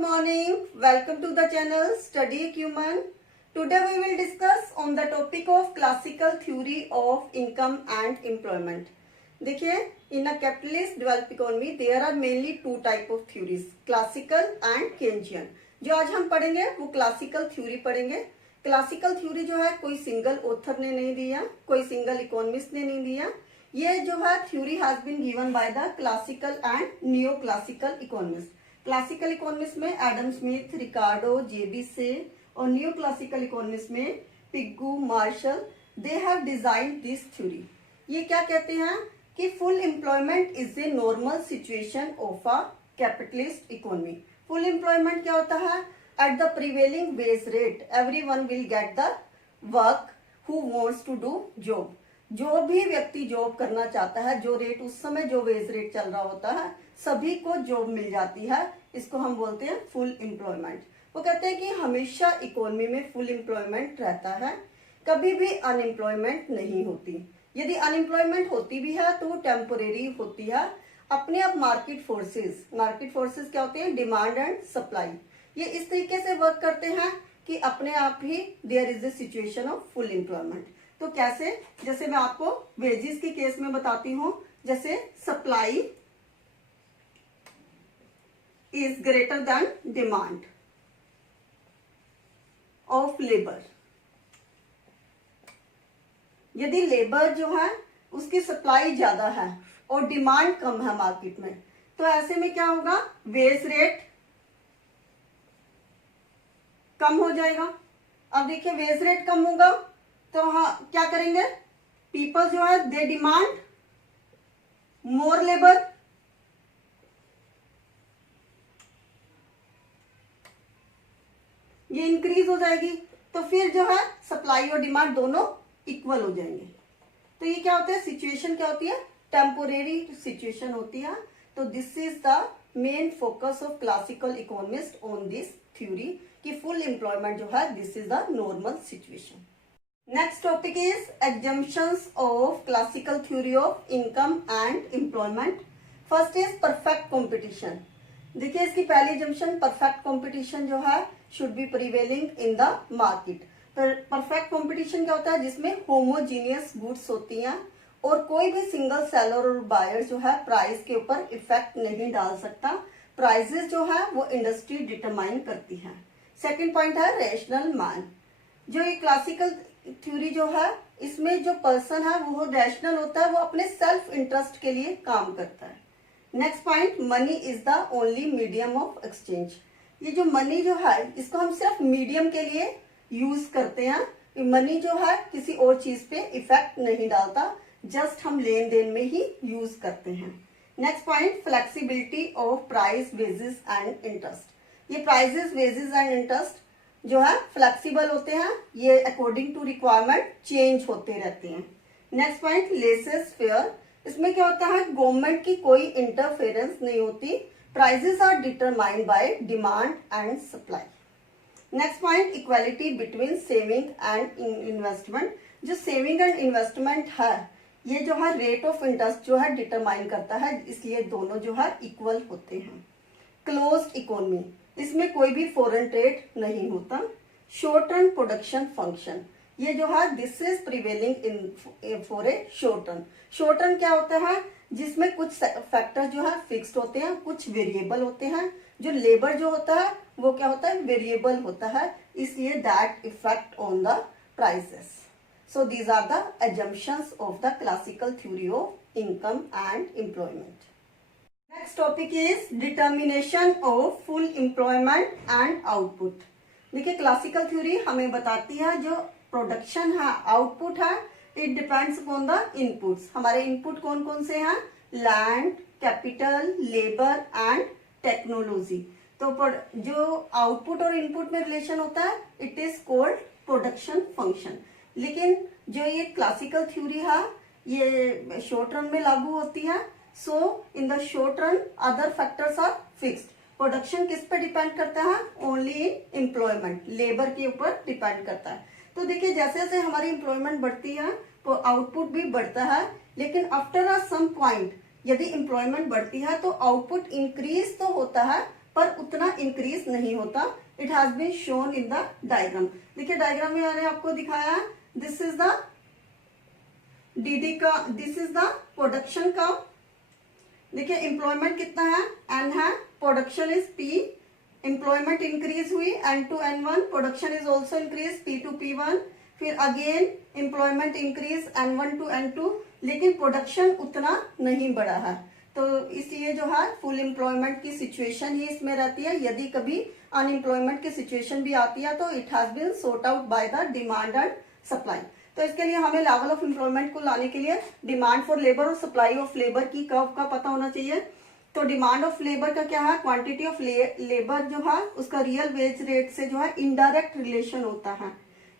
morning. Welcome to the channel Study Human. Today we will discuss on the topic of classical theory of income and employment. देखिए, in a capitalist developed economy there are mainly two type of theories, classical and Keynesian. जो आज हम पढ़ेंगे वो classical theory पढ़ेंगे. Classical theory जो है कोई सिंगल ऑथर ने नहीं दिया, कोई सिंगल इकोनॉमिस्ट ने नहीं दिया. ये जो है theory has been given by the classical and neo classical economist. Classical economist में Adam Smith, Ricardo, JB Say, और नियो क्लासिकल इकोनॉमिस्ट में Pigou, Marshall. They have designed this theory. ये क्या कहते हैं कि full employment is a normal situation of a capitalist economy. Full employment क्या होता है? At the prevailing wage rate everyone will get the work who wants to do job. जो भी व्यक्ति जॉब करना चाहता है, जो रेट उस समय जो वेज रेट चल रहा होता है, सभी को जॉब मिल जाती है. इसको हम बोलते हैं फुल एम्प्लॉयमेंट. वो कहते हैं कि हमेशा इकोनॉमी में फुल एम्प्लॉयमेंट रहता है, कभी भी अनएम्प्लॉयमेंट नहीं होती. यदि अनएम्प्लॉयमेंट होती भी है तो वो टेम्पोरेरी होती है. अपने आप मार्केट फोर्सेस क्या होते हैं? Demand and supply. ये इस तरीके से वर्क करते हैं कि अपने आप ही there is a situation of full employment. तो कैसे? जैसे मैं आपको वेजेस के केस में बताती हूं. जैसे supply is greater than demand of labour. यदि लेबर जो है उसकी सप्लाई ज्यादा है और डिमांड कम है मार्केट में, तो ऐसे में क्या होगा? वेज रेट कम हो जाएगा. अब देखिए, वेज रेट कम होगा तो हाँ क्या करेंगे? पीपल जो है दे डिमांड मोर लेबर. ये इंक्रीज हो जाएगी, तो फिर जो है सप्लाई और डिमांड दोनों इक्वल हो जाएंगे. तो ये क्या होता है? सिचुएशन क्या होती है? टेम्पोरेरी सिचुएशन होती है. तो this is the main focus of classical economist on this theory कि फुल एम्प्लॉयमेंट जो है this is the normal situation. Next topic is exemptions of classical theory of income and employment. First is perfect competition. देखिए, इसकी पहली exemption, perfect competition जो है should be prevailing in the market. Perfect competition क्या होता है? जिसमें homogeneous goods होती हैं और कोई भी सिंगल सेलर और बायर जो है प्राइस के ऊपर इफेक्ट नहीं डाल सकता. प्राइसेस जो है वो इंडस्ट्री डिटरमाइन करती है. सेकंड पॉइंट है रैशनल मैन. जो ये क्लासिकल थ्योरी जो है इसमें जो पर्सन है वो रैशनल होता है, वो अपने सेल्फ इंटरेस्ट के लिए काम करता है. Next point, money is the only medium of exchange. ये जो मनी जो है इसको हम सिर्फ मीडियम के लिए यूज करते हैं. मनी जो है किसी और चीज पे इफेक्ट नहीं डालता, जस्ट हम लेन देन में ही यूज करते हैं. Next point, flexibility of price, wages and interest. ये प्राइसेस, वेजेस एंड इंटरेस्ट जो है फ्लेक्सिबल होते हैं. ये अकॉर्डिंग टू रिक्वायरमेंट चेंज होते रहते हैं. Next point, laces fair. इसमें क्या होता है? गवर्नमेंट की कोई इंटरफेरेंस नहीं होती. Prices are determined by demand and supply. Next point, equality between saving and investment. जो सेविंग एंड इन्वेस्टमेंट है ये जो है रेट ऑफ इंटरेस्ट जो है डिटरमाइन करता है, इसलिए दोनों जो है इक्वल होते हैं. क्लोज्ड इकोनॉमी, इसमें कोई भी फॉरेन ट्रेड नहीं होता. शॉर्ट टर्म प्रोडक्शन फंक्शन, ये जो है this is prevailing in for a short term. Short term क्या होता है? जिसमें कुछ फैक्टर जो है फिक्स्ड होते हैं, कुछ वेरिएबल होते हैं. जो लेबर जो होता है वो क्या होता है? वेरिएबल होता है, इसलिए that effect on the prices. So these are the assumptions of the classical theory of income and employment. Next topic is determination of full employment and output. देखिए, क्लासिकल थ्योरी हमें बताती है जो प्रोडक्शन है, output है, it depends upon the inputs. हमारे input कौन कौन से हैं? Land, capital, labour and technology. तो जो आउटपुट और इनपुट में रिलेशन होता है it is called production function. लेकिन जो ये क्लासिकल थ्योरी है ये शॉर्ट रन में लागू होती है. So in the short run other factors are fixed. Production किस पे डिपेंड करता है? ओनली इन एम्प्लॉयमेंट, लेबर के ऊपर डिपेंड करता है. तो देखिए, जैसे जैसे हमारी एम्प्लॉयमेंट बढ़ती है तो आउटपुट भी बढ़ता है. लेकिन आफ्टर अ सम पॉइंट यदि एम्प्लॉयमेंट बढ़ती है तो आउटपुट इंक्रीज तो होता है पर उतना इंक्रीज नहीं होता। It has been shown in the diagram. देखिए डायग्राम में मैंने आपको दिखाया है, दिस इज द डीडी का, दिस इज द प्रोडक्शन का। देखिए एम्प्लॉयमेंट कितना है, एन है, production is P, employment increase हुई N to N one, production is also increase P to P one, फिर again employment increase N one to N two, लेकिन production उतना नहीं बढ़ा है। तो इसलिए जो है फुल एम्प्लॉयमेंट की सिचुएशन ही इसमें रहती है। यदि कभी अनएम्प्लॉयमेंट की सिचुएशन भी आती है तो it has been sorted out by the demand and supply. तो इसके लिए हमें लेवल ऑफ एम्प्लॉयमेंट को लाने के लिए डिमांड फॉर लेबर और सप्लाई ऑफ लेबर की कर्व का पता होना चाहिए। तो डिमांड ऑफ लेबर का क्या है, क्वांटिटी ऑफ लेबर जो है उसका रियल वेज रेट से जो है इनडायरेक्ट रिलेशन होता है।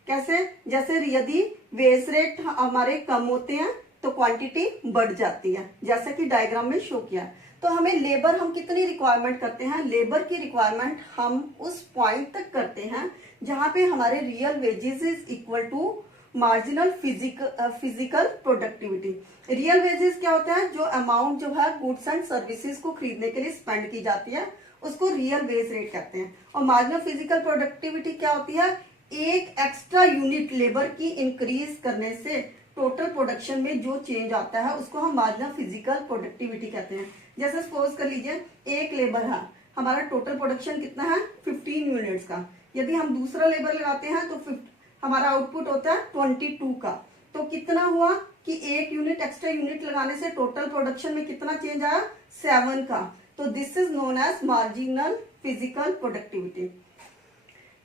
कैसे, जैसे यदि वेज रेट हमारे कम होते हैं तो क्वांटिटी बढ़ जाती है, जैसा कि डायग्राम में शो किया। तो हमें लेबर हम कितनी रिक्वायरमेंट करते हैं, लेबर की रिक्वायरमेंट हम उस पॉइंट तक करते हैं जहां पे हमारे real wages is equal to marginal physical productivity. Real wages क्या होता है, जो अमाउंट जो है गुड्स एंड सर्विसेज को खरीदने के लिए स्पेंड की जाती है उसको रियल वेज रेट कहते हैं। और मार्जिनल फिजिकल प्रोडक्टिविटी क्या होती है, एक एक्स्ट्रा यूनिट लेबर की इंक्रीज करने से टोटल प्रोडक्शन में जो चेंज आता है उसको हम मार्जिनल फिजिकल प्रोडक्टिविटी कहते हैं। जैसे सपोज कर लीजिए एक लेबर है, हमारा टोटल प्रोडक्शन कितना है 15 यूनिट्स का, यदि हम दूसरा लेबर लगाते हैं तो हमारा आउटपुट होता है 22 का। तो कितना हुआ कि एक यूनिट एक्स्ट्रा यूनिट लगाने से टोटल प्रोडक्शन में कितना चेंज आया, 7 का। तो this is known as marginal physical productivity.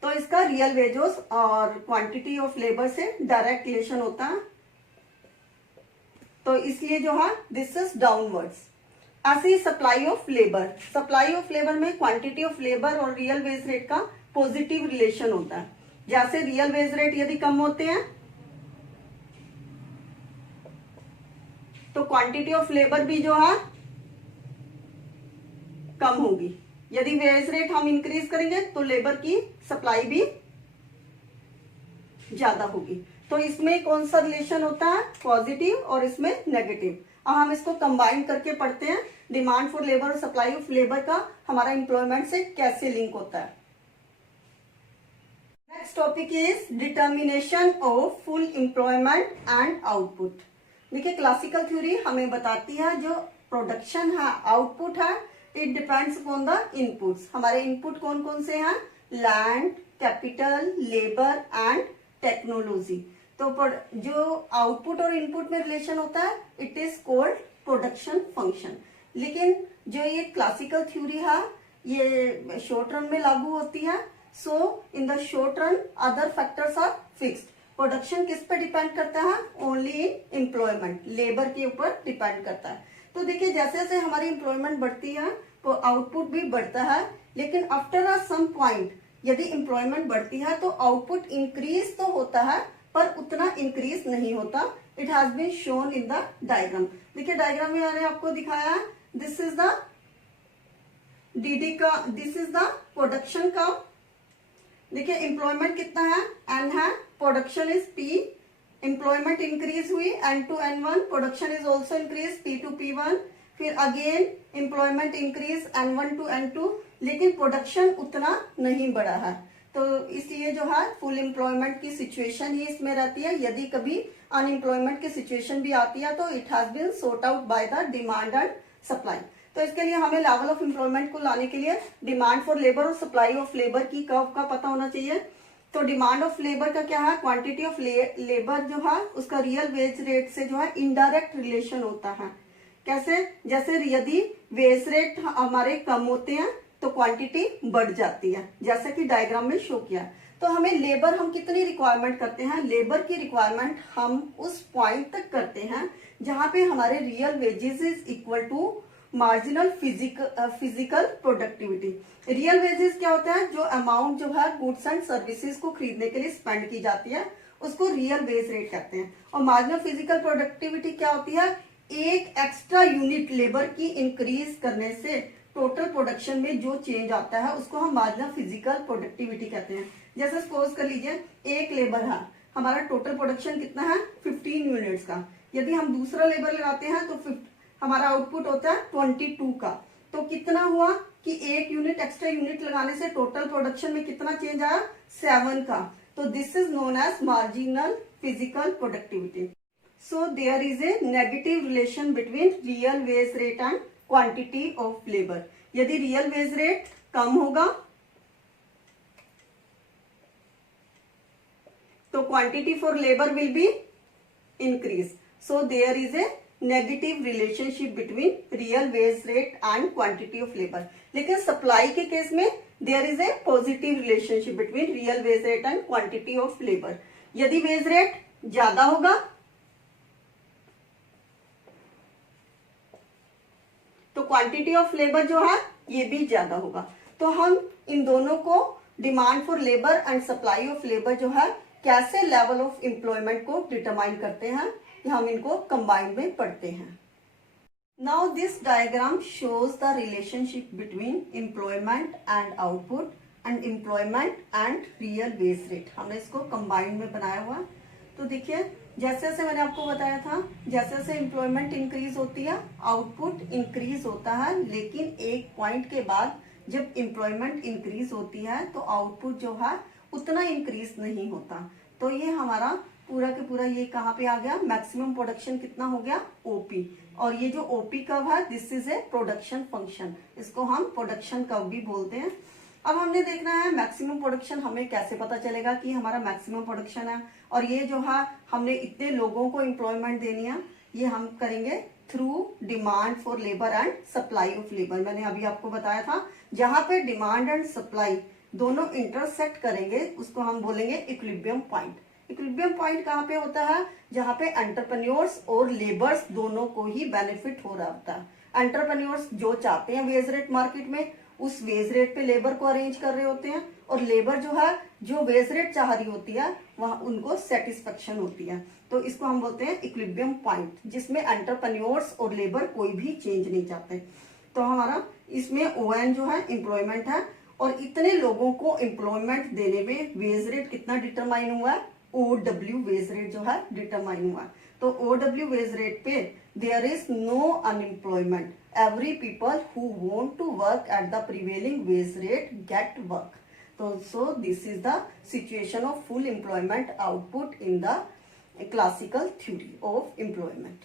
तो इसका रियल वेजेस और क्वांटिटी ऑफ लेबर से डायरेक्ट रिलेशन होता है, तो इसलिए जो है दिस इज डाउनवर्ड्स। ऐसे ही supply of labour, supply of labour में क्वांटिटी ऑफ लेबर और रियल वेज रेट का पॉजिटिव रिलेशन होता है। जैसे रियल वेज रेट यदि कम होते हैं तो क्वांटिटी ऑफ लेबर भी जो है कम होगी। यदि वेज रेट हम इंक्रीज करेंगे तो लेबर की सप्लाई भी ज्यादा होगी। तो इसमें कौन सा रिलेशन होता है, पॉजिटिव, और इसमें नेगेटिव। अब हम इसको कंबाइन करके पढ़ते हैं, डिमांड फॉर लेबर और सप्लाई ऑफ लेबर का हमारा एम्प्लॉयमेंट से कैसे लिंक होता है। Next topic is determination of full employment and output. देखिए क्लासिकल थ्योरी हमें बताती है जो प्रोडक्शन है, आउटपुट है, it depends upon the inputs. हमारे इनपुट कौन कौन से हैं, land, capital, labour and technology. तो जो आउटपुट और इनपुट में रिलेशन होता है it is called production function. लेकिन जो ये क्लासिकल थ्योरी है ये शॉर्ट रन में लागू होती है। So in the short run other factors are fixed. Production किस पे डिपेंड करता है, ओनली इन एम्प्लॉयमेंट, लेबर के ऊपर डिपेंड करता है। तो देखिए जैसे जैसे हमारी एम्प्लॉयमेंट बढ़ती है तो आउटपुट भी बढ़ता है, लेकिन आफ्टर अ सम पॉइंट यदि एम्प्लॉयमेंट बढ़ती है तो आउटपुट इंक्रीज तो होता है पर उतना इंक्रीज नहीं होता। It has been shown in the diagram. देखिए डायग्राम में मैंने आपको दिखाया है, दिस इज द डीडी का, दिस इज द प्रोडक्शन का। देखिए एम्प्लॉयमेंट कितना है, एन है, production is P, employment increase हुई N to N one, production is also increase P to P one, फिर again employment increase N one to N two, लेकिन production उतना नहीं बढ़ा है। तो इसलिए जो है फुल एम्प्लॉयमेंट की सिचुएशन ही इसमें रहती है। यदि कभी अनएम्प्लॉयमेंट की सिचुएशन भी आती है तो it has been sorted out by the demand and supply. तो इसके लिए हमें लेवल ऑफ एम्प्लॉयमेंट को लाने के लिए डिमांड फॉर लेबर और सप्लाई ऑफ लेबर की कर्व का पता होना चाहिए। तो डिमांड ऑफ लेबर का क्या है, क्वांटिटी ऑफ लेबर जो है उसका रियल वेज रेट से जो है इनडायरेक्ट रिलेशन होता है। कैसे, जैसे यदि वेज रेट हमारे कम होते हैं तो क्वांटिटी बढ़ जाती है, जैसा कि डायग्राम में शो किया। तो हमें लेबर हम कितनी रिक्वायरमेंट करते हैं, लेबर की रिक्वायरमेंट हम उस पॉइंट तक करते हैं जहां पे हमारे real wages is equal to marginal physical productivity. Real wages क्या होता है, जो अमाउंट जो है गुड्स एंड सर्विसेज को खरीदने के लिए स्पेंड की जाती है उसको रियल वेज रेट कहते हैं। और मार्जिनल फिजिकल प्रोडक्टिविटी क्या होती है, एक एक्स्ट्रा यूनिट लेबर की इंक्रीज करने से टोटल प्रोडक्शन में जो चेंज आता है उसको हम मार्जिनल फिजिकल प्रोडक्टिविटी कहते हैं। जैसे सपोज कर लीजिए एक लेबर है, हमारा टोटल प्रोडक्शन कितना है 15 यूनिट्स का, यदि हम दूसरा लेबर लगाते हैं तो हमारा आउटपुट होता है 22 का। तो कितना हुआ कि 1 यूनिट एक्स्ट्रा यूनिट लगाने से टोटल प्रोडक्शन में कितना चेंज आया, 7 का। तो this is known as marginal physical productivity. So there is a negative relation between real wage rate and quantity of labour. यदि रियल वेज रेट कम होगा तो quantity for labour will be increase. So there is a negative relationship between real wage rate and quantity of labour. लेकिन supply के case में there is a positive relationship between real wage rate and quantity of labour. यदि wage rate ज्यादा होगा तो quantity of labour जो है ये भी ज्यादा होगा। तो हम इन दोनों को, demand for labour and supply of labour जो है, कैसे लेवल ऑफ एम्प्लॉयमेंट को डिटरमाइन करते हैं, हम इनको कंबाइंड में पढ़ते हैं। Now this diagram shows the relationship between employment and output and employment and real wage rate. हमने इसको कंबाइंड में बनाया हुआ। तो देखिए, जैसे जैसे मैंने आपको बताया था, जैसे जैसे एम्प्लॉयमेंट इंक्रीज होती है आउटपुट इंक्रीज होता है, लेकिन एक पॉइंट के बाद जब एम्प्लॉयमेंट इंक्रीज होती है तो आउटपुट जो है उतना इंक्रीज नहीं होता। तो ये हमारा पूरा के पूरा ये कहाँ पे आ गया, मैक्सिमम प्रोडक्शन कितना हो गया, ओपी। और ये जो ओपी कर्व है this is a production function, इसको हम प्रोडक्शन कर्व भी बोलते हैं। अब हमने देखना है मैक्सिमम प्रोडक्शन, हमें कैसे पता चलेगा कि हमारा मैक्सिमम प्रोडक्शन है। और ये जो है हमने इतने लोगों को एम्प्लॉयमेंट देनी है, ये हम करेंगे through demand for labour and supply of labour. मैंने अभी आपको बताया था, जहां पे डिमांड एंड सप्लाई दोनों इंटरसेक्ट करेंगे उसको हम बोलेंगे इक्विलिब्रियम पॉइंट। इक्विलिब्रियम पॉइंट कहाँ पे होता है, जहां पे एंटरप्रेन्योर्स और लेबर्स दोनों को ही बेनिफिट हो रहा होता है। एंटरप्रेन्योर्स जो चाहते हैं वेज रेट मार्केट में, उस वेज रेट पे लेबर को अरेंज कर रहे होते हैं, और लेबर जो है जो वेज रेट चाह रही होती है वहां उनको सेटिस्फेक्शन होती है। तो इसको हम बोलते हैं इक्विलिब्रियम पॉइंट, जिसमें एंटरप्रेन्योर्स और लेबर कोई भी चेंज नहीं चाहते। तो हमारा इसमें ओएन जो है एम्प्लॉयमेंट है, और इतने लोगों को एम्प्लॉयमेंट देने में वेज रेट कितना डिटरमाइन हुआ है, OW वेज रेट जो है डिटरमाइन हुआ। तो OW वेज रेट पे there is no unemployment, every people who want to work at the prevailing wage rate get work. तो so this is the situation of full employment output in the classical theory of employment.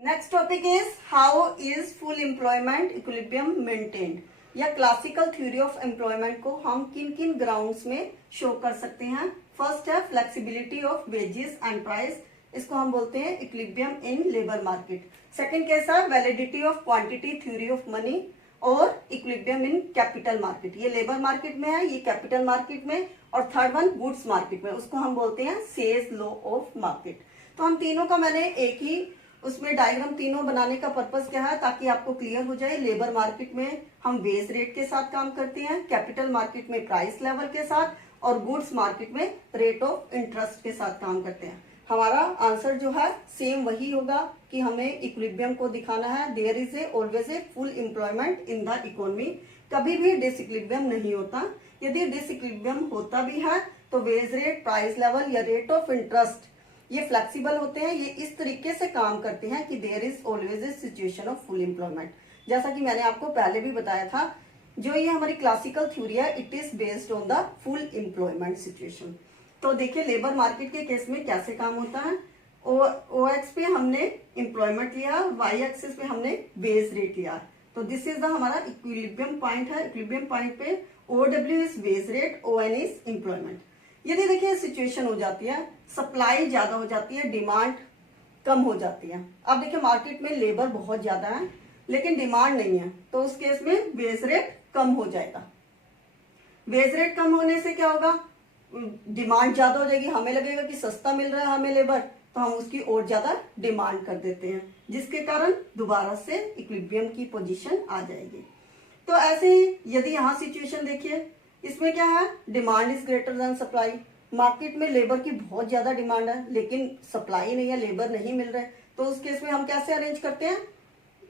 Next topic is how is full employment equilibrium maintained, या classical theory of employment को हम किन किन grounds में show कर सकते हैं। फर्स्ट है flexibility of wages and price, इसको हम बोलते हैं equilibrium in labour market. Second case है validity of quantity theory of money और इक्विलिब्रियम इन कैपिटल मार्केट। ये लेबर मार्केट में है, ये कैपिटल मार्केट में। और थर्ड वन गुड्स मार्केट में, उसको हम बोलते हैं सेज लॉ ऑफ मार्केट। तो हम तीनों का मैंने एक ही उसमें डायग्राम तीनों बनाने का पर्पस क्या है, ताकि आपको क्लियर हो जाए। लेबर मार्केट में हम वेज रेट के साथ काम करते हैं, कैपिटल मार्केट में प्राइस लेवल के साथ, और गुड्स मार्केट में रेट ऑफ इंटरेस्ट के साथ काम करते हैं। हमारा आंसर जो है सेम वही होगा कि हमें इक्विलिब्रियम को दिखाना है। There is a always a full employment in the economy, कभी भी डिसइक्विलिब्रियम नहीं होता। यदि डिसइक्विलिब्रियम होता भी है तो वेज रेट, प्राइस लेवल या रेट ऑफ इंटरेस्ट ये फ्लेक्सिबल होते हैं, ये इस तरीके से काम करते हैं कि there is always a situation of full employment. जैसा कि मैंने आपको पहले भी बताया था, जो ये हमारी क्लासिकल थ्योरी है it is based on the full employment situation. तो देखिए लेबर मार्केट के केस में कैसे काम होता है। OX पे हमने एम्प्लॉयमेंट लिया, Y एक्सिस पे हमने वेज रेट लिया। तो दिस इज द हमारा इक्विलिब्रियम पॉइंट है। इक्विलिब्रियम पॉइंट पे OW is wage rate, ON is employment. यदि देखिए सिचुएशन हो जाती है, सप्लाई ज्यादा हो जाती है, डिमांड कम हो जाती है। अब देखिए मार्केट में लेबर बहुत ज्यादा है लेकिन डिमांड नहीं है, तो उस केस में वेज रेट कम हो जाएगा। वेज रेट कम होने से क्या होगा, डिमांड ज्यादा हो जाएगी, हमें लगेगा कि सस्ता मिल रहा है हमें लेबर, तो हम उसकी और ज्यादा डिमांड कर देते हैं, जिसके कारण दोबारा से इक्विलिब्रियम की पोजीशन आ जाएगी। तो ऐसे ही यदि यहाँ सिचुएशन देखिए, इसमें क्या है, demand is greater than supply. Market में लेबर की बहुत ज्यादा डिमांड है लेकिन सप्लाई नहीं है, लेबर नहीं मिल रहे, तो उस केस में हम कैसे अरेंज करते हैं,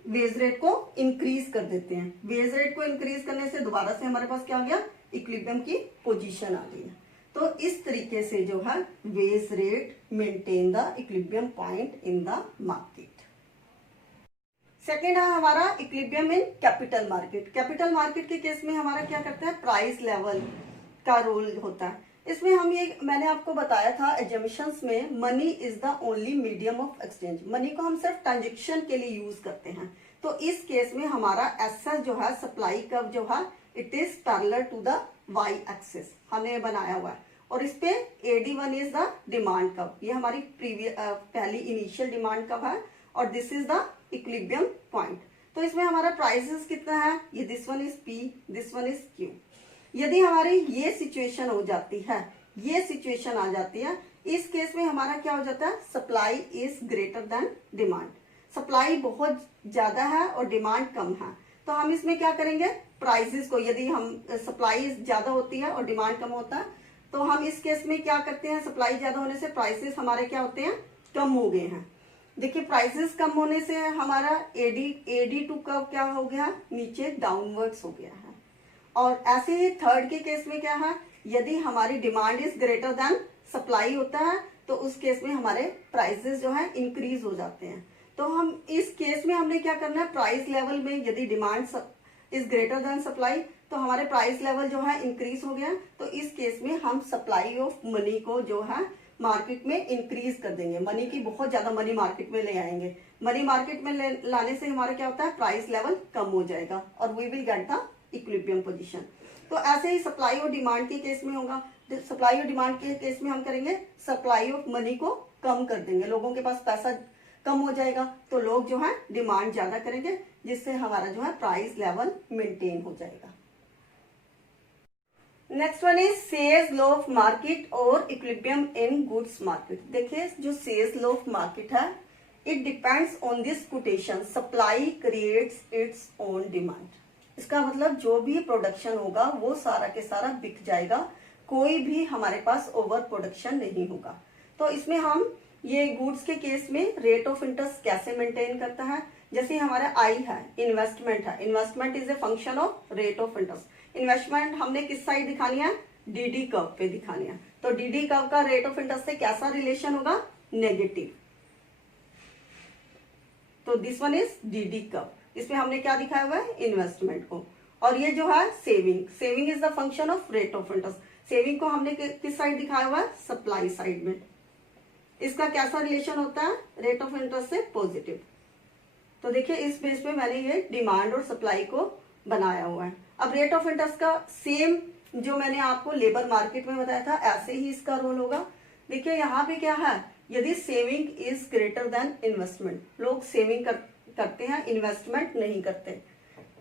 वेज रेट को इंक्रीज कर देते हैं। वेज रेट को इंक्रीज करने से दोबारा से हमारे पास क्या आ गया, इक्विलिब्रियम की पोजीशन आ गई है। तो इस तरीके से जो है wage rate maintain the equilibrium point in the market. Second है हमारा equilibrium in capital market. Capital market के केस में हमारा क्या करता है, प्राइस लेवल का रोल होता है। इसमें हम ये मैंने आपको बताया था एजम्पशंस में, money is the only medium of exchange. Money को हम सिर्फ ट्रांजेक्शन के लिए यूज करते हैं। तो इस केस में हमारा एसएस जो है, सप्लाई कर्व जो है, it is parallel to the Y axis, हमने बनाया हुआ है। और इस पे AD1 is the demand curve, ये हमारी पहली इनिशियल डिमांड कर्व है, और this is the equilibrium point. तो इसमें हमारा प्राइसेस कितना है, ये this one is P, this one is Q। यदि हमारी ये सिचुएशन हो जाती है, ये सिचुएशन आ जाती है, इस केस में हमारा क्या हो जाता है, supply is greater than demand. Supply बहुत ज्यादा है और डिमांड कम है, तो हम इसमें क्या करेंगे, प्राइसेस को, यदि हम सप्लाई ज्यादा होती है और डिमांड कम होता है, तो हम इस केस में क्या करते हैं, सप्लाई ज्यादा होने से प्राइसेस हमारे क्या होते हैं, कम हो गए हैं। देखिए प्राइसेस कम होने से हमारा AD2 कर्व क्या हो गया, नीचे डाउनवर्ड्स हो गया है। और ऐसे ही थर्ड के केस में क्या है, यदि हमारी demand is greater than supply होता है, तो उस केस में हमारे प्राइसेस जो है इंक्रीज हो जाते हैं। तो हम इस केस में हमने क्या करना है, प्राइस लेवल में यदि demand is greater than supply, तो हमारे प्राइस लेवल जो है इंक्रीज हो गया। तो इस केस में हम सप्लाई ऑफ मनी को जो है मार्केट में इंक्रीज कर देंगे, मनी की बहुत ज्यादा मनी मार्केट में ले आएंगे। मनी मार्केट में लाने से हमारा क्या होता है, प्राइस लेवल कम हो जाएगा और we will get the equilibrium position. तो ऐसे ही सप्लाई और डिमांड के केस में होगा। सप्लाई और डिमांड के केस में हम करेंगे, सप्लाई ऑफ मनी को कम कर देंगे, लोगों के पास पैसा कम हो जाएगा, तो लोग जो है डिमांड ज्यादा करेंगे, जिससे हमारा जो है प्राइस लेवल मेंटेन हो जाएगा। Next one is sales law of market और इक्विलिब्रियम इन गुड्स मार्केट। देखिए जो सेल्स लॉ ऑफ मार्केट है, it depends on this quotation, supply creates its own demand. इसका मतलब जो भी प्रोडक्शन होगा वो सारा के सारा बिक जाएगा, कोई भी हमारे पास ओवर प्रोडक्शन नहीं होगा। तो इसमें हम ये गुड्स के केस में रेट ऑफ इंटरेस्ट कैसे मेंटेन करता है, जैसे हमारा आई है, इन्वेस्टमेंट है, investment is a function of rate of interest. Investment हमने किस साइड दिखानी है, DD कर्व पे दिखानी है। तो DD कर्व का रेट ऑफ इंटरेस्ट से कैसा रिलेशन होगा, नेगेटिव। तो this one is DD curve, इसमें हमने क्या दिखाया हुआ है, इन्वेस्टमेंट को। और ये जो है saving, saving is the function of rate of interest. Saving को हमने किस साइड दिखाया हुआ है, सप्लाई साइड में। इसका कैसा रिलेशन होता है, रेट ऑफ इंटरेस्ट से पॉजिटिव। तो देखिए इस बेस पे मैंने ये डिमांड और सप्लाई को बनाया हुआ है। अब रेट ऑफ इंटरेस्ट का सेम जो मैंने आपको लेबर मार्केट में बताया था, ऐसे ही इसका रोल होगा। देखिए यहाँ पे क्या है, यदि saving is greater than investment, लोग सेविंग करते हैं, इन्वेस्टमेंट नहीं करते।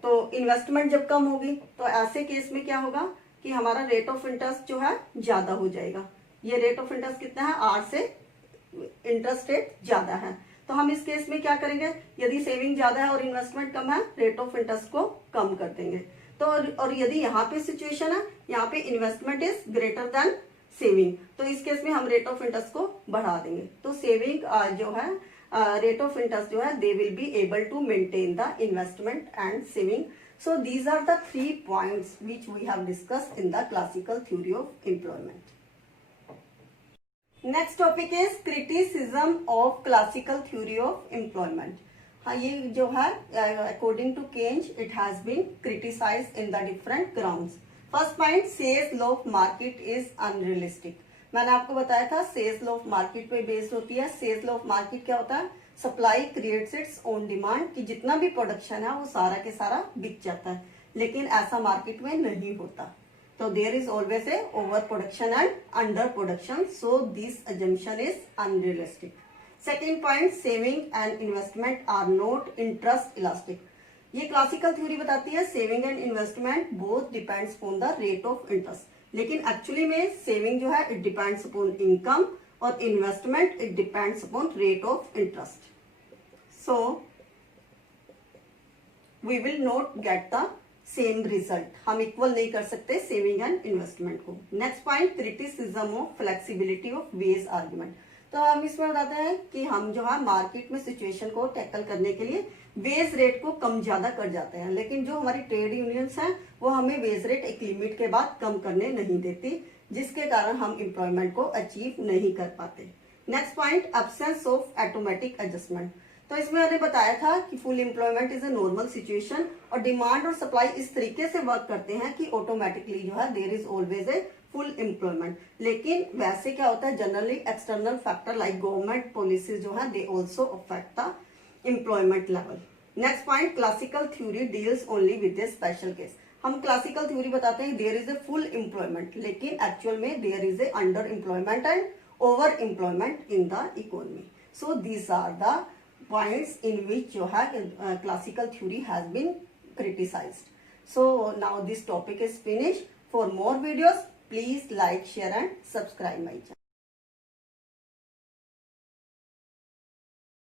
तो इन्वेस्टमेंट जब कम होगी तो ऐसे केस में क्या होगा कि हमारा रेट ऑफ इंटरेस्ट जो है ज्यादा हो जाएगा। ये रेट ऑफ इंटरेस्ट कितना है, 8 से इंटरेस्ट रेट ज्यादा है। तो हम इस केस में क्या करेंगे, यदि सेविंग ज्यादा है और इन्वेस्टमेंट कम है, रेट ऑफ इंटरेस्ट को कम कर देंगे। तो और यदि यहाँ पे सिचुएशन है, यहाँ पे investment is greater than saving, तो इस केस में हम रेट ऑफ इंटरेस्ट को बढ़ा देंगे। तो सेविंग जो है रेट ऑफ इंटरेस्ट जो है, they will be able to maintain the investment and saving. So these are the 3 points which we have discussed in the classical theory of employment. Next topic is criticism of classical theory of employment. हाँ, ये जो है according to Keynes it has been criticized in the different grounds. First point, sales law of market is unrealistic. मैंने आपको बताया था sales law of market पे based होती है। सेल्स लॉ ऑफ मार्केट क्या होता है, supply creates its own demand, कि जितना भी प्रोडक्शन है वो सारा के सारा बिक जाता है, लेकिन ऐसा मार्केट में नहीं होता। तो there is always a over production and under production, so this assumption is unrealistic. Second point, saving and investment are not interest elastic. ये क्लासिकल थ्योरी बताती है saving and investment both depends upon the rate of interest, लेकिन actually में saving जो है it depends upon income और investment it depends upon rate of interest. So we will not get the same result, हम equal नहीं कर सकते saving and investment को। Next point, criticism of flexibility of ways argument. तो हम इसमें बताते हैं कि हम जो है मार्केट में सिचुएशन को टैकल करने के लिए वेज रेट को कम ज्यादा कर जाते हैं, लेकिन जो हमारी ट्रेड यूनियंस हैं वो हमें वेज रेट एक लिमिट के बाद कम करने नहीं देती, जिसके कारण हम एम्प्लॉयमेंट को अचीव नहीं कर पाते। Next point, absence of automatic adjustment. तो इसमें मैंने बताया था कि full employment is a normal situation और डिमांड और सप्लाई इस तरीके से वर्क करते हैं कि ऑटोमेटिकली जो है there is always a full employment. लेकिन वैसे क्या होता है, generally external factor like government policies जो है they also affect the employment level. Next point, classical theory deals only with a special case. हम क्लासिकल थ्योरी बताते हैं there is a full employment, लेकिन एक्चुअल में there is a under employment and over employment in the economy. So these are the points in which you have classical theory has been criticized. So now this topic is finished. For more videos, please like, share and subscribe my channel.